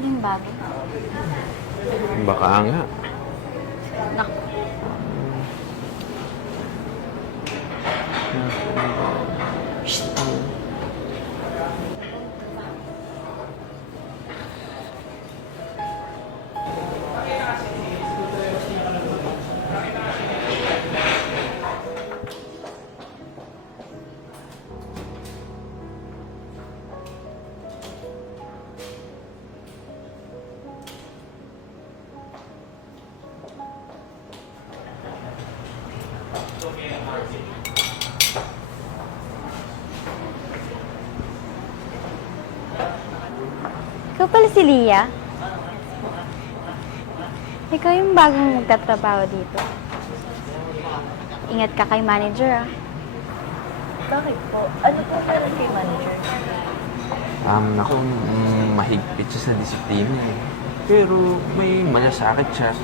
pala yung bago. Baka nga. Naku. Ikaw pala si Lia? Ikaw yung bagong magtatrabaho dito. Ingat ka kay manager, ah. Bakit po? Ano po meron kay manager? Naku, mahigpit siya sa disiplina eh. Pero may malasakit siya.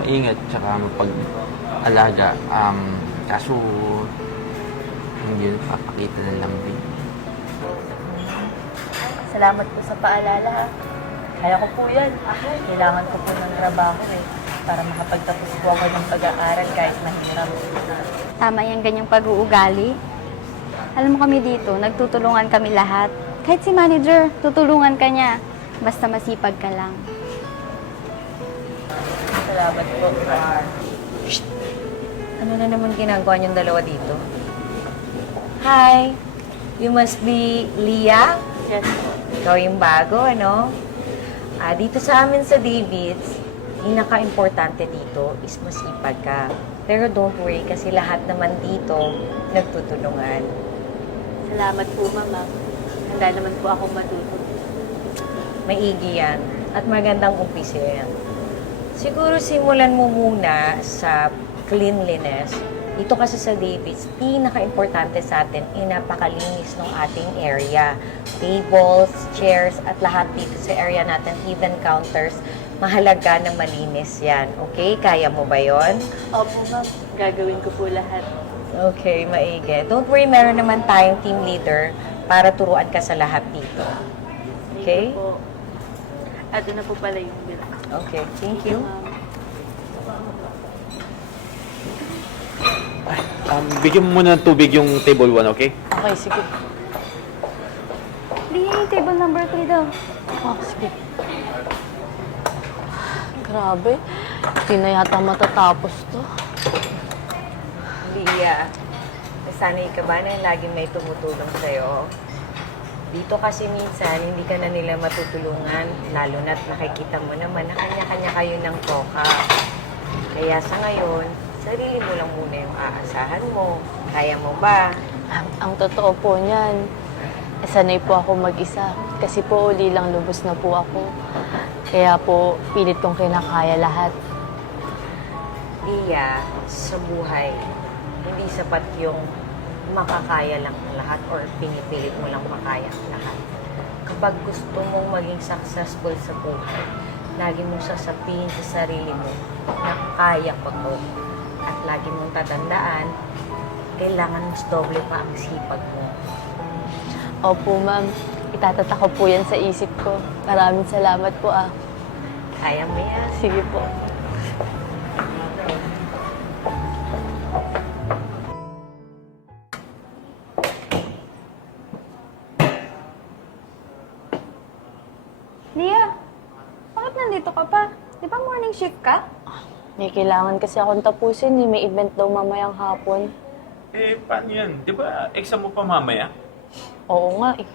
Maingat, tsaka mapag-alaga. Kaso, hindi yun papakita ng lambing. Salamat po sa paalala, ha? Kaya ko po yan. Kailangan ko po ng trabaho eh. Para makapagtapos po ako ng pag-aaral kahit mahirap. Tama yung ganyang pag-uugali. Alam mo kami dito, nagtutulungan kami lahat. Kahit si manager, tutulungan ka niya. Basta masipag ka lang. Salamat po. Shh! Ano na naman ginagawa niyong dalawa dito? Hi! You must be Lia? Yes. Ikaw yung bago, ano? Dito sa amin sa Davids, pinaka-importante dito is masipag ka. Pero don't worry kasi lahat naman dito nagtutulungan. Salamat po, Mama. Handa naman po akong matuto. Maigi yan at magandang umpisa yan. Siguro simulan mo muna sa cleanliness. Dito kasi sa Davids, pinaka-importante sa atin ay napakalinis ng ating area. Tables, chairs, at lahat dito sa area natin, even counters, mahalaga na malinis yan. Okay? Kaya mo ba yon? Opo, Ma'am. Gagawin ko po lahat. Okay, maigi. Don't worry, meron naman tayong team leader para turuan ka sa lahat dito. Okay? Thank you po. Ato na po pala yung bill. Okay, thank you. Bigyan mo muna ng tubig yung table 1, okay? Okay, sige. Lia, yung table number 3 daw. Oh, sige. Grabe. Hindi na yata matatapos to. Lia, nasanay ka ba na laging may tumutulong sa'yo? Dito kasi minsan, hindi ka na nila matutulungan, lalo na't nakikita mo naman na kanya-kanya kayo ng toka. Kaya sa ngayon, sarili mo lang muna yung aasahan mo. Kaya mo ba? Ang totoo po niyan, sanay po ako mag-isa. Kasi po, uli lang lubos na po ako. Kaya po, pilit kong kinakaya lahat. Lia, sa buhay, hindi sapat yung makakaya lang ang lahat or pinipilit mo lang makaya ang lahat. Kapag gusto mong maging successful sa buhay, lagi mong sasabihin sa sarili mo na kaya ko to. At lagi mong tatandaan, kailangan mas doble pa ang sipag mo. Opo, Ma'am. Itatata ko po yan sa isip ko. Maraming salamat po, ah. Kaya mo yan. Sige po. Lia, bakit nandito ka pa? Di ba morning shift ka? May kailangan kasi akong tapusin. May event daw mamayang hapon. Paano yan? Di ba exam mo pa mamaya? Oo nga eh.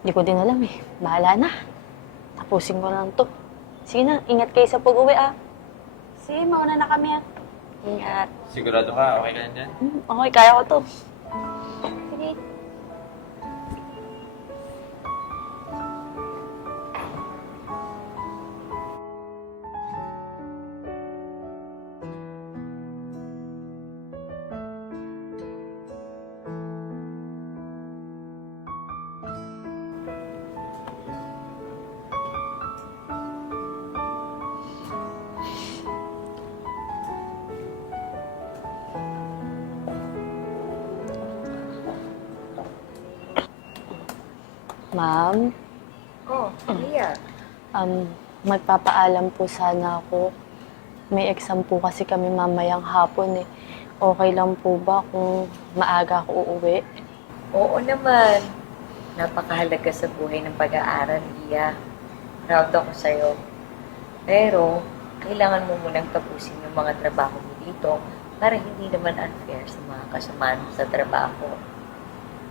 Hindi ko din alam eh. Bahala na. Tapusin ko lang to. Sige na, ingat kayo sa pag-uwi ah. Sige, mauna na kami, ah. Ingat. Sigurado ka? Okay ka na dyan? Okay, kaya ko to. Sige. Ma'am, Oh, Lia. Magpapaalam po sana ako. May exam po kasi kami mamayang hapon eh. Okay lang po ba kung maaga ako uuwi? Oo naman. Napakahalaga sa buhay ng pag-aaral, Lia. Proud ako sa'yo. Pero, kailangan mo munang tapusin yung mga trabaho mo dito para hindi naman unfair sa mga kasamahan mo sa trabaho.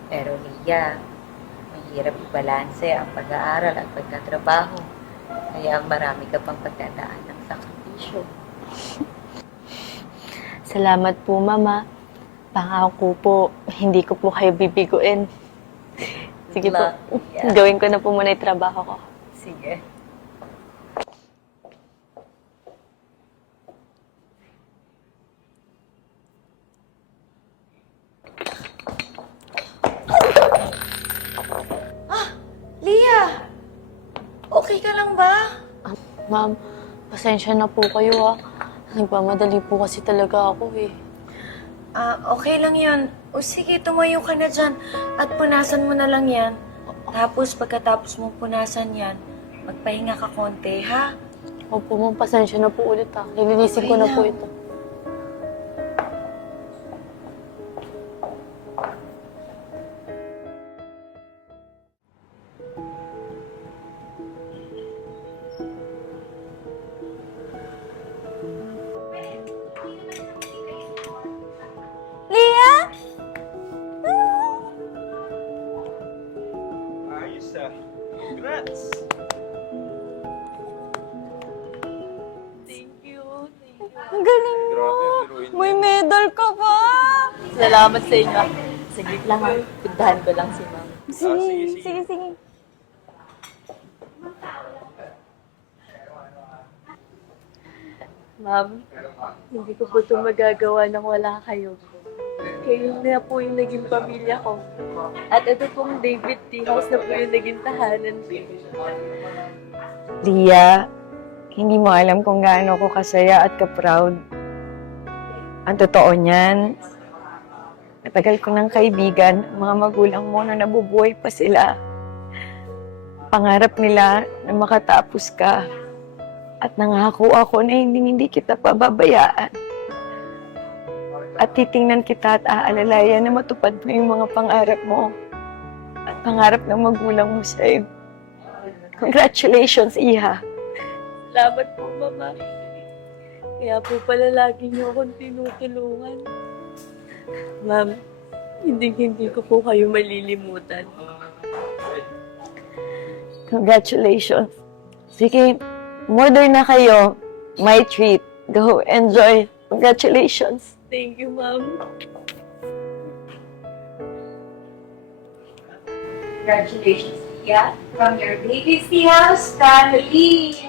Pero, Lia, mahirap ibalanse ang pag-aaral at pagkatrabaho. Kaya marami ka pang pagdadaan ng sakripisyo. Salamat po, Mama. Pangako po, hindi ko po kayo bibiguin. Sige po, Yeah. gawin ko na po muna yung trabaho ko. Sige. Lia! Okay ka lang ba? Ma'am, pasensya na po kayo ha. Nagmamadali po kasi talaga ako eh. Okay lang yan. O sige, tumayo ka na dyan at punasan mo na lang yan. Tapos pagkatapos mo punasan yan, magpahinga ka konti, ha? Opo ma'am, pasensya na po ulit ha. Nilinisin ko Okay na lang. po ito. Lia? Ayos ah. Congrats! Thank you. Ang galing mo. Grabe, biruin May medal ka pa. Salamat sa inyo. Saglit lang ha. Puntahan ko lang si ma'am. sige. Sige. Ma'am, hindi ko po ito magagawa nang wala kayo. Kayo na po yung naging pamilya ko. At ito pong David Tea House na po yung naging tahanan ko. Lia, hindi mo alam kung gaano ako kasaya at ka-proud. Ang totoo niyan, matagal ko ng kaibigan, ang mga magulang mo na nabubuhay pa sila. Pangarap nila na makatapos ka. At nangako ako na hindi kita pababayaan. At titingnan kita at aalalayan na matupad mo yung mga pangarap mo. At pangarap ng magulang mo sa'yo. Congratulations, Iha. Salamat po, Mama. Kaya po pala lagi niyo akong tinutulungan. Ma'am, hindi ko po kayo malilimutan. Congratulations. Sige, order na kayo. My treat. Go, enjoy. Congratulations. Thank you, Ma'am. Congratulations, Tia, from your David Tea House family.